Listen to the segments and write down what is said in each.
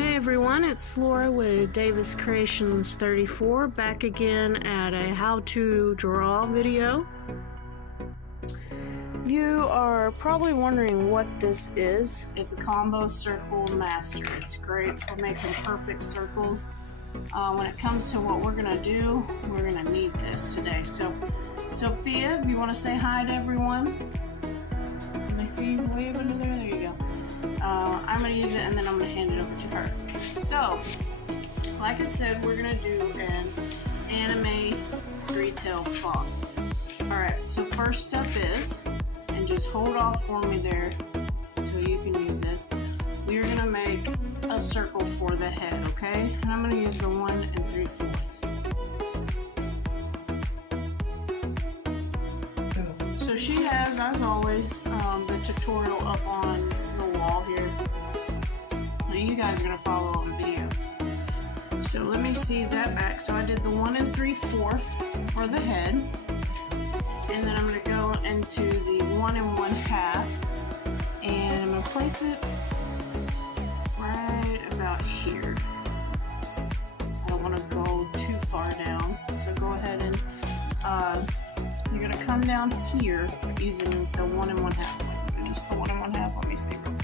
Hey everyone, it's Laura with Davis Creations 34, back again at a how to draw video. You are probably wondering what this is. It's a combo circle master. It's great for making perfect circles. When it comes to what we're gonna do, we're gonna need this today. So Sophia, if you want to say hi to everyone. Can they see you wave under there? There you go. I'm going to use it and then I'm going to hand it over to her. So, like I said, we're going to do an anime three-tailed fox. Alright, so first step is, and just hold off for me there so you can use this, we're going to make a circle for the head, okay? And I'm going to use the 1 3/4. So she has, as always, the tutorial up on the wall here. You guys are going to follow on video. So let me see that back. So I did the 1 3/4 for the head. And then I'm going to go into the 1 1/2. And I'm going to place it right about here. I don't want to go too far down. So go ahead and you're going to come down here using the 1 1/2. Just the 1 1/2. Let me see real quick.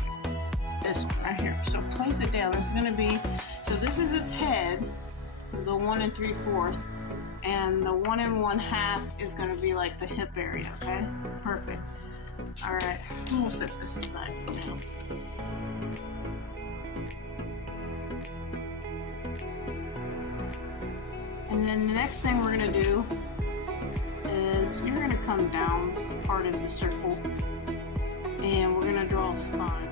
This one right here. So place it down. This is going to be, so this is its head, the 1 3/4, and the 1 1/2 is going to be like the hip area, okay? Perfect. Alright, we'll set this aside for now. And then the next thing we're going to do is you're going to come down part of the circle and we're going to draw a spine.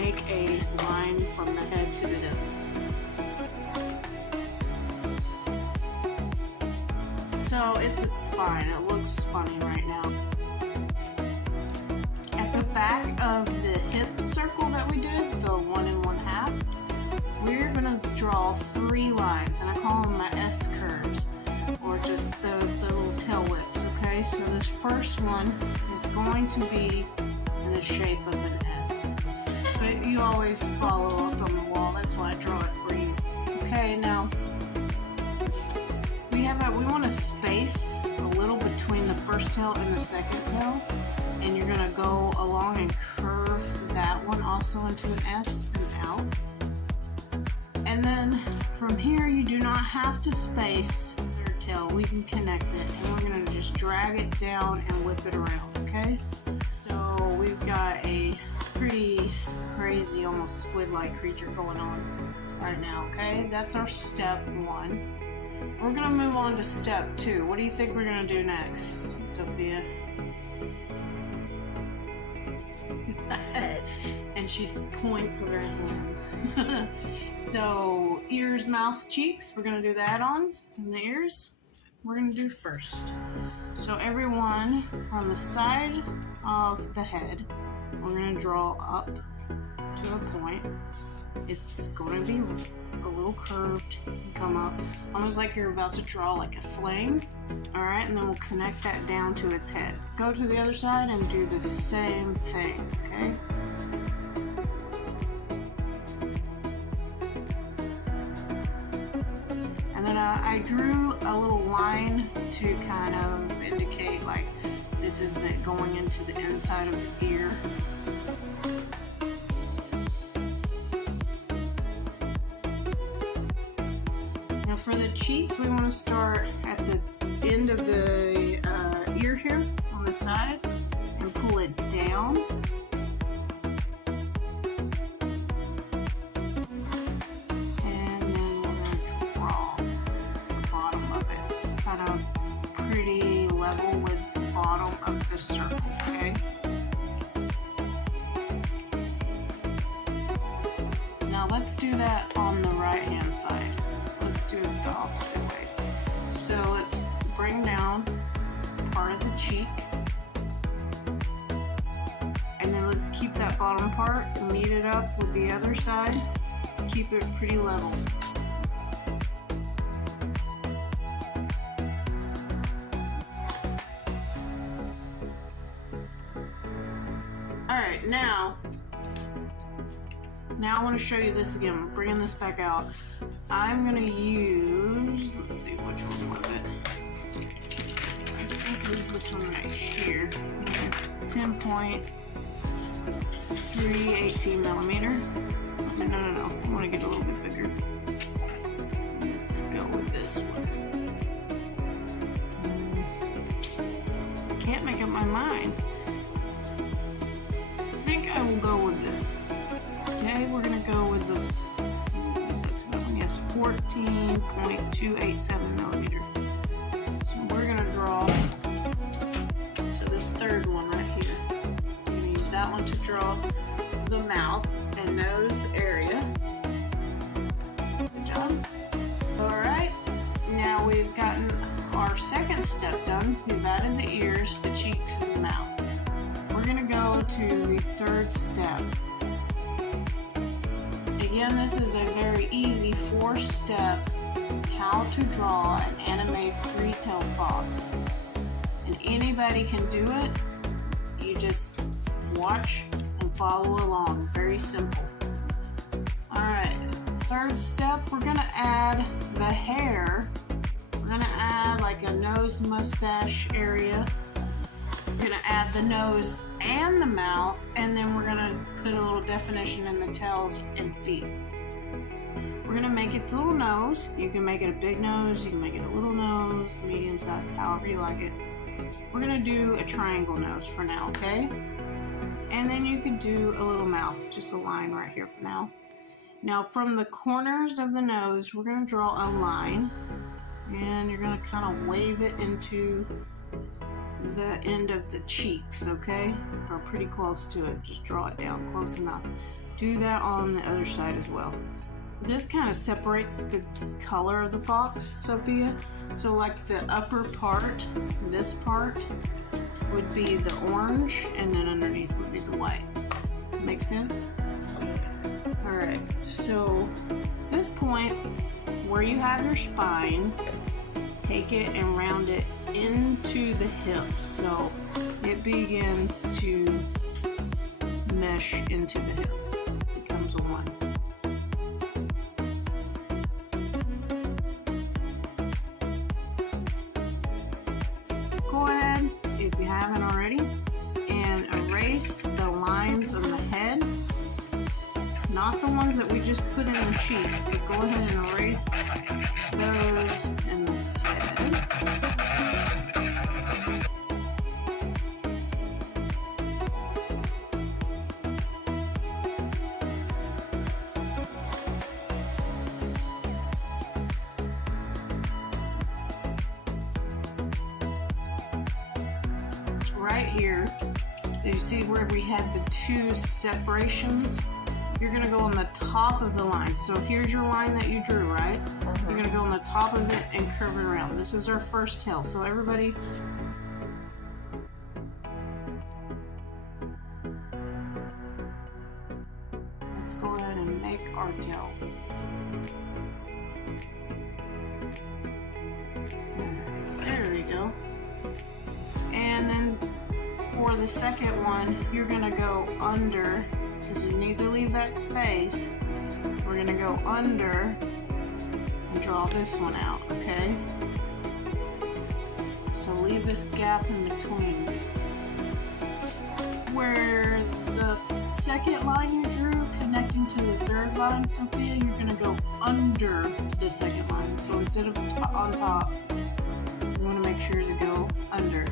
Make a line from the head to the hip. So it's its spine. It looks funny right now. At the back of the hip circle that we did, the 1 1/2, we're going to draw 3 lines, and I call them my S curves, or just the little tail whips, okay? So this first one is going to be in the shape of an S. But you always follow up on the wall, that's why I draw it for you. Okay, now we want to space a little between the first tail and the second tail, and you're going to go along and curve that one also into an S and out. And then from here, you do not have to space your tail. We can connect it, and we're going to just drag it down and whip it around, okay? So we've got a pretty crazy, almost squid-like creature going on right now, okay? That's our step 1. We're going to move on to step 2. What do you think we're going to do next, Sophia? And she points with her hand. So, ears, mouth, cheeks, we're going to do the add-ons. And the ears, we're going to do first. So everyone on the side of the head, we're going to draw up to a point. It's going to be a little curved and come up, almost like you're about to draw like a flame. Alright, and then we'll connect that down to its head. Go to the other side and do the same thing, okay? And then I drew a little line to kind of indicate like this is going into the inside of his ear. Now for the cheeks, we want to start at the end of the ear here on the side and pull it down. And then we're going to draw the bottom of it, kind of pretty level with the bottom of the circle, okay? Now let's do that on the right hand side. Let's do it the opposite way. So let's bring down part of the cheek. And then let's keep that bottom part, meet it up with the other side, keep it pretty level. right, now I want to show you this again. I'm bringing this back out. I'm going to use, let's see, which one was it? I think it was this one right here. 10.318 millimeter. No. I want to get a little bit bigger. Let's go with this one. Can't make up my mind. I think I will go with this. Okay, we're gonna go with the 14.287 millimeter. So we're gonna draw this third one right here. I'm gonna use that one to draw the mouth and nose area. Good job. All right, now we've gotten our second step done. We've added the ears, the cheeks, and the mouth. We're gonna go to the third step. Again, this is a very easy 4-step how to draw an anime three-tailed fox. And anybody can do it. You just watch and follow along. Very simple. Alright, third step, we're gonna add the hair. We're gonna add like a nose mustache area. We're gonna add the nose and the mouth, and then we're gonna put a little definition in the tails and feet. We're gonna make its little nose. You can make it a big nose, you can make it a little nose, medium size, however you like it. We're gonna do a triangle nose for now, okay? And then you could do a little mouth, just a line right here for now. Now from the corners of the nose, we're gonna draw a line, and you're gonna kind of wave it into the end of the cheeks, okay? Or pretty close to it. Just draw it down close enough. Do that on the other side as well. This kind of separates the color of the fox, Sophia. So like the upper part, this part, would be the orange, and then underneath would be the white. Make sense? Alright, so at this point, where you have your spine, take it and round it into the hips, so it begins to mesh into the hip. It becomes a one. Go ahead, if you haven't already, and erase the lines on the head. Not the ones that we just put in the cheeks, but go ahead and erase those in the head. Right here, you see where we had the two separations? You're gonna go on the top of the line. So here's your line that you drew, right? You're gonna go on the top of it and curve it around. This is our first tail. So everybody, let's go ahead and make our tail. There we go. And then for the second one, you're gonna go under, because you need to leave that space. We're gonna go under and draw this one out, okay? So leave this gap in between. Where the second line you drew connecting to the third line, Sophia, you're gonna go under the second line. So instead of on top, you wanna make sure to go under.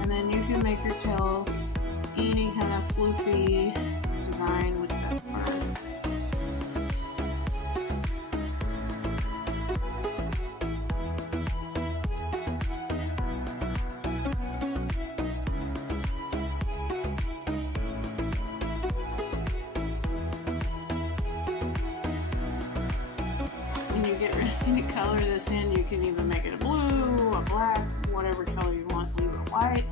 And then you can make your tail any kind of floofy design with that fur. When you get ready to color this in, you can either make it a blue, a black, whatever color you want, leave it white.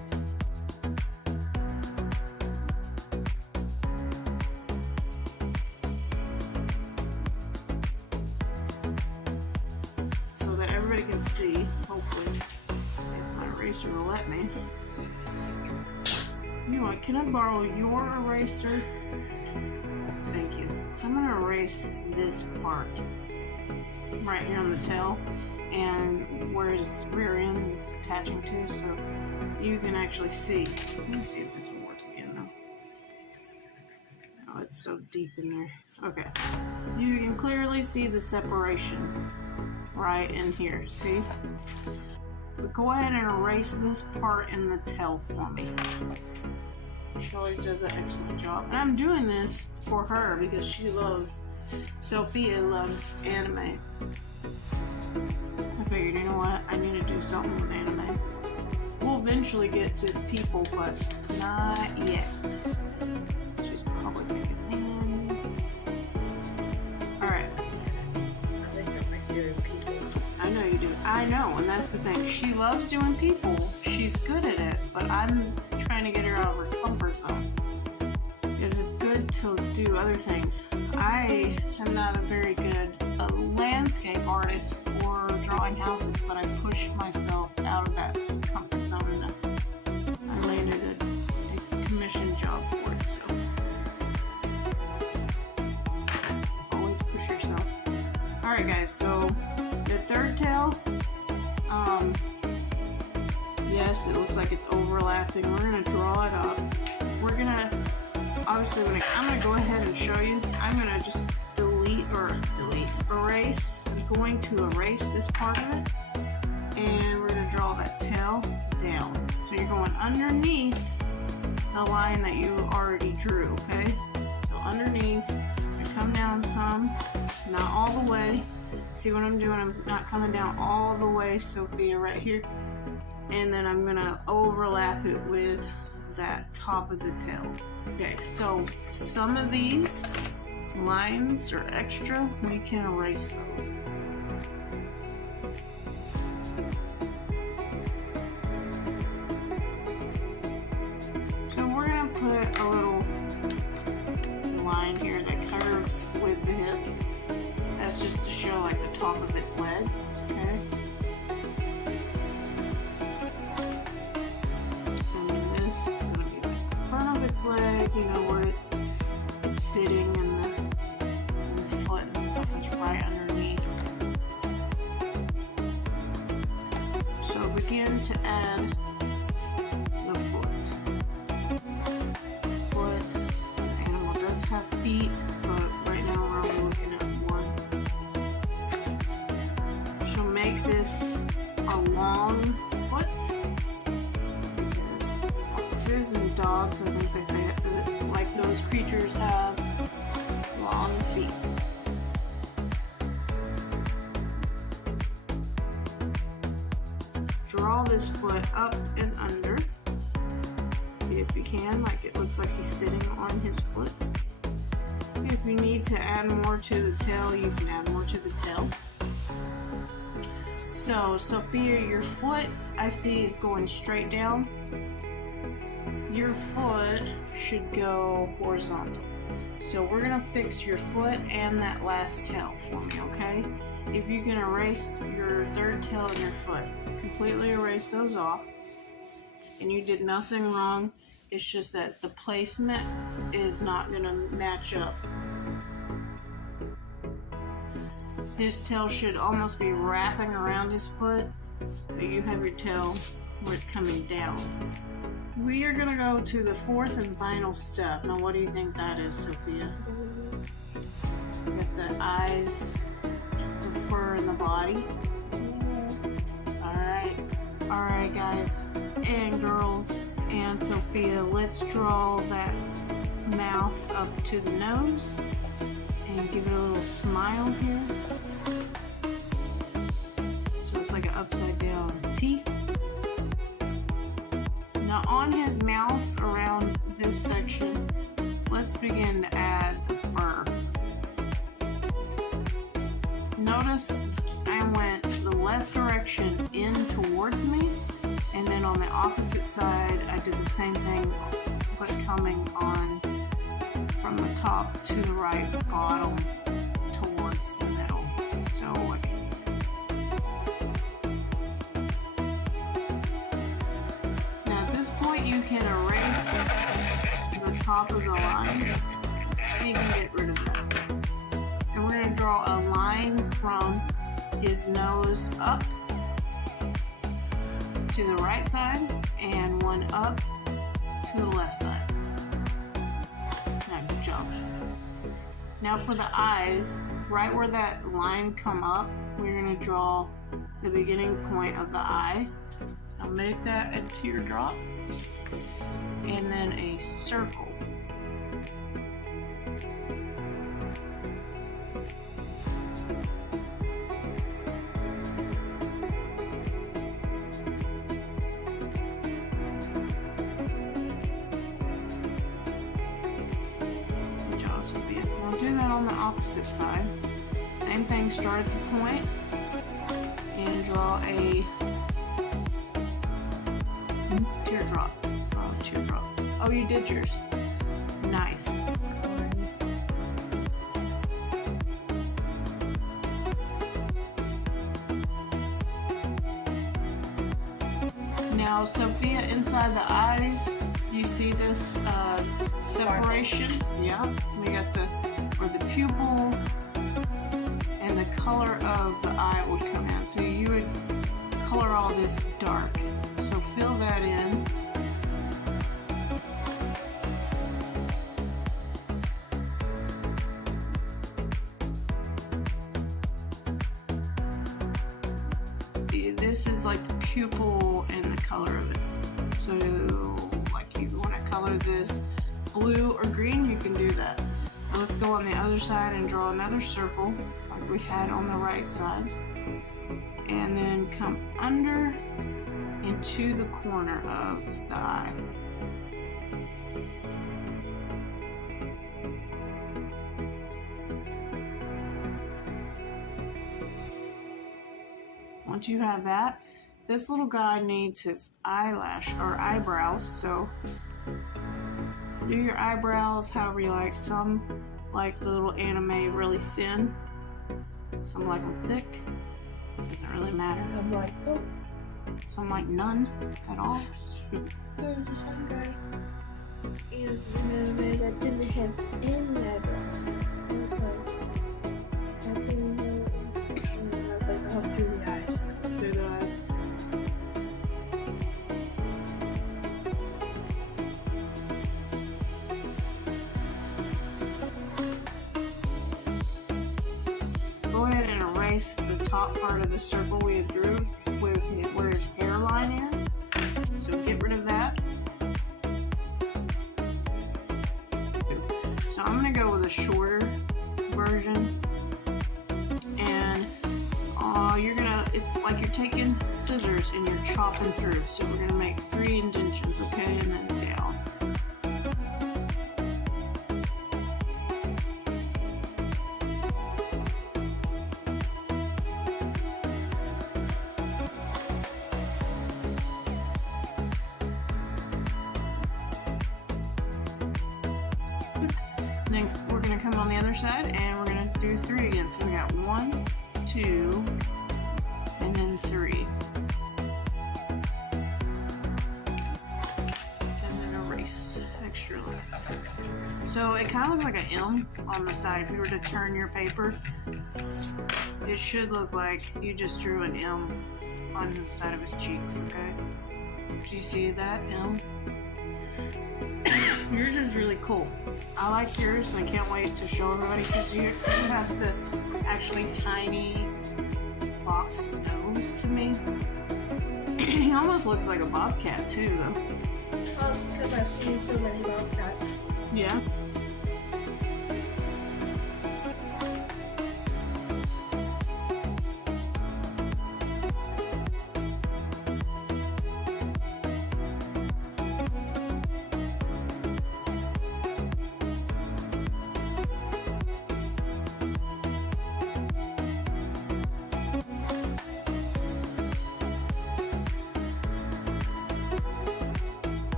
Can see, hopefully, if my eraser will let me. You know what, can I borrow your eraser? Thank you. I'm gonna erase this part right here on the tail and where his rear end is attaching to, so you can actually see. Let me see if this will work again though. Oh, it's so deep in there. Okay. You can clearly see the separation right in here. See? But go ahead and erase this part in the tail for me. She always does an excellent job. And I'm doing this for her because Sophia loves anime. I figured, you know what? I need to do something with anime. We'll eventually get to people, but not yet. She's probably thinking, alright. I think I like doing people. I know you do. I know, and that's the thing. She loves doing people. She's good at it, but I'm trying to get her out of her comfort zone. Because it's good to do other things. I am not a very good landscape artist or drawing houses, but I pushed myself out of that comfort zone enough. I landed a commission job for it, so always push yourself. Alright guys, so the third tail, yes, it looks like it's overlapping. We're gonna draw it up. We're gonna, obviously, I'm gonna go ahead and show you. I'm gonna just erase. I'm going to erase this part of it, and we're gonna draw that tail down. So you're going underneath the line that you already drew, okay? So underneath, I come down some, not all the way. See what I'm doing? I'm not coming down all the way, Sophia, right here. And then I'm gonna overlap it with that top of the tail. Okay, so some of these lines are extra, we can erase those. So we're gonna put a little line here that curves with the hip. That's just to show like the top of its leg, okay? Its leg, you know, where it's sitting, and the foot and stuff is right underneath. So begin to add the foot. The animal does have feet, but right now we're only looking at one. So make this a long foot. And dogs and things like that, like those creatures have long feet. Draw this foot up and under, if you can, like it looks like he's sitting on his foot. If you need to add more to the tail, you can add more to the tail. So, Sophia, your foot, I see, is going straight down. Your foot should go horizontal. So we're gonna fix your foot and that last tail for me, okay? If you can erase your third tail and your foot, completely erase those off. And you did nothing wrong. It's just that the placement is not gonna match up. His tail should almost be wrapping around his foot, but you have your tail where it's coming down. We are gonna go to the fourth and final step. Now, what do you think that is, Sophia? You got the eyes, the fur, and the body. Alright, guys, and girls, and Sophia, let's draw that mouth up to the nose, and give it a little smile here. So it's like an upside down T. Now on his mouth, around this section, let's begin to add the fur. Notice I went the left direction in towards me, and then on the opposite side I did the same thing, but coming on from the top to the right, bottom towards the middle. So like, now at this point that, you can erase the top of the line. So you can get rid of that. And we're going to draw a line from his nose up to the right side and one up to the left side. Good job. Now for the eyes, right where that line come up, we're going to draw the beginning point of the eye. I'll make that a teardrop and then a circle. Good job, Sophia. We'll do that on the opposite side. Same thing, start at the point and draw a teardrop. Oh, teardrop. Oh, you did yours. Nice. Now, Sophia, inside the eyes, do you see this separation? Yeah. We got where the pupil and the color of the eye would come in. So you would color all this dark. So fill that in. This is like the pupil and the color of it. So like you want to color this blue or green, you can do that. Now let's go on the other side and draw another circle like we had on the right side. And then come under into the corner of the eye. Once you have that, this little guy needs his eyelash or eyebrows, so do your eyebrows however you like. Some like the little anime really thin, some like them thick, doesn't really matter. Some like, oh, some like none at all. there's this one guy in anime that didn't have any eyebrows. It was like, nothing else, and then I was like, oh, through the eyes. Through the eyes. Go ahead and erase the top part of the circle we had drew with where his hairline is. So get rid of that. So I'm going to go with a shorter version. And it's like you're taking scissors and you're chopping through. So we're going to make 3 indentions, okay, and then down. And then we're going to come on the other side and we're going to do 3 again. So we got 1, 2, and then 3. And then erase extra left. So it kind of looks like an M on the side. If you were to turn your paper, it should look like you just drew an M on the side of his cheeks, okay? Do you see that M? Yours is really cool. I like yours and I can't wait to show everybody because you have the actually tiny box nose to me. He almost looks like a bobcat too though. Oh, because I've seen so many bobcats. Yeah.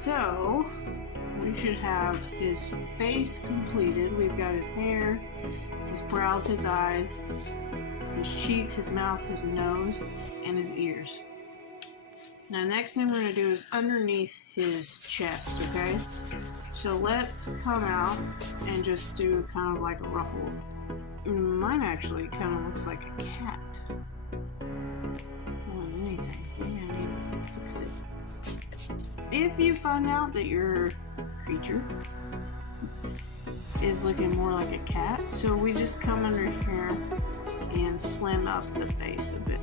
So we should have his face completed. We've got his hair, his brows, his eyes, his cheeks, his mouth, his nose, and his ears. Now, next thing we're going to do is underneath his chest, okay? So let's come out and just do kind of like a ruffle. Mine actually kind of looks like a cat. More than anything. Maybe I need to fix it. If you find out that your creature is looking more like a cat, so we just come under here and slim up the face a bit.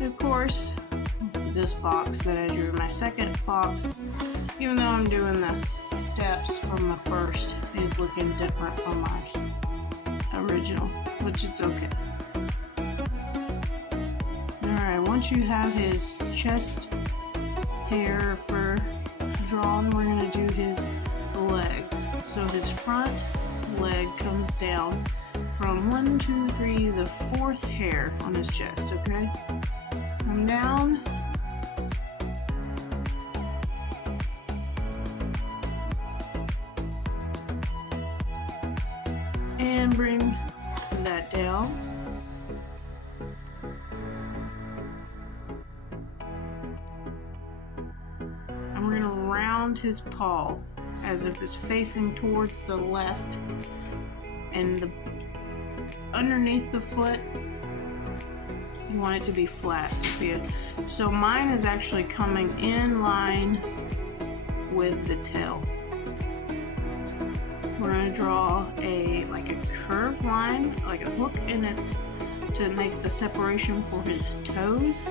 Of course, this box that I drew, my second box, even though I'm doing the steps from the first, is looking different from my original, which it's okay. Alright, once you have his chest hair fur drawn, we're going to do his legs. So his front leg comes down from 1, 2, 3, the 4th hair on his chest, okay? Come down. And bring that down. And we're going to round his paw as if it's facing towards the left, and the underneath the foot you want it to be flat, Sophia. So mine is actually coming in line with the tail. We're going to draw a curved line, like a hook in it, to make the separation for his toes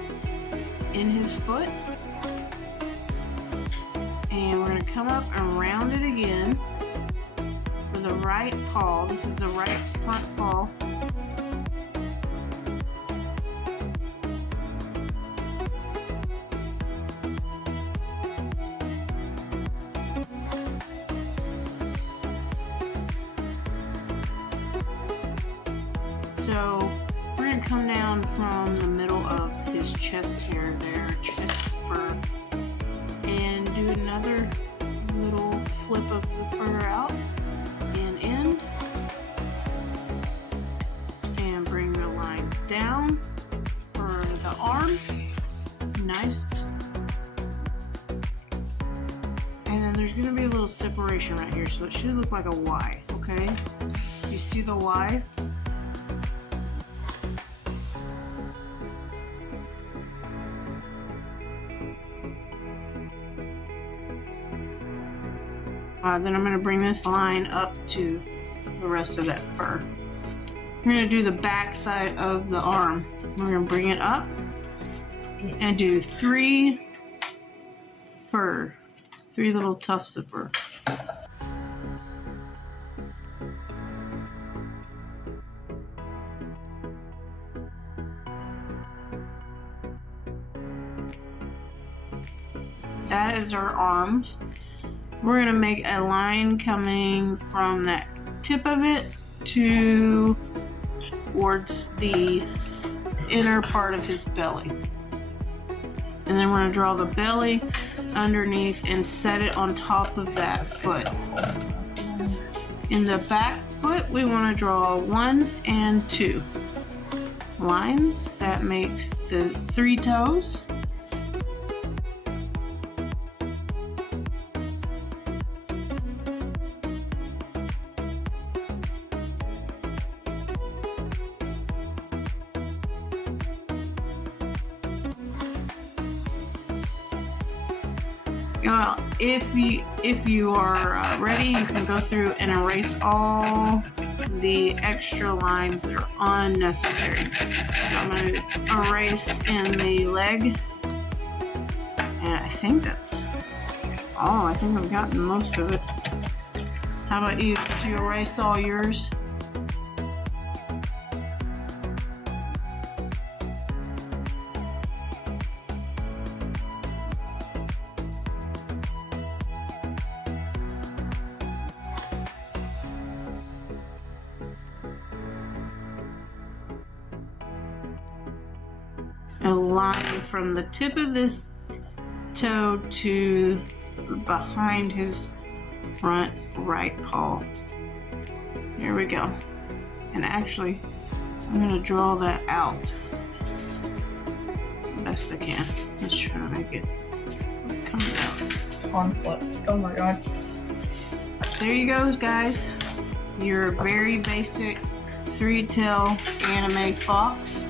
in his foot. And we're going to come up and round it again for the right paw. This is the right front paw. So we're going to come down from the middle of his chest hair there, chest fur, and do another little flip of the fur out and in, and bring the line down for the arm. Nice. And then there's going to be a little separation right here, so it should look like a Y, okay? You see the Y? Then I'm going to bring this line up to the rest of that fur. We're going to do the back side of the arm. We're going to bring it up and do 3 little tufts of fur. That is our arms. We're going to make a line coming from that tip of it towards the inner part of his belly. And then we're going to draw the belly underneath and set it on top of that foot. In the back foot, we want to draw 1 and 2 lines. That makes the 3 toes. If you are ready, you can go through and erase all the extra lines that are unnecessary. So I'm going to erase in the leg, and I think that's all. I think I've gotten most of it. How about you? Did you erase all yours? a line from the tip of this toe to behind his front right paw. Here we go. And actually, I'm gonna draw that out best I can. Let's try to make it come out. Conflict. Oh my god. There you go, guys. Your very basic 3-tail anime fox.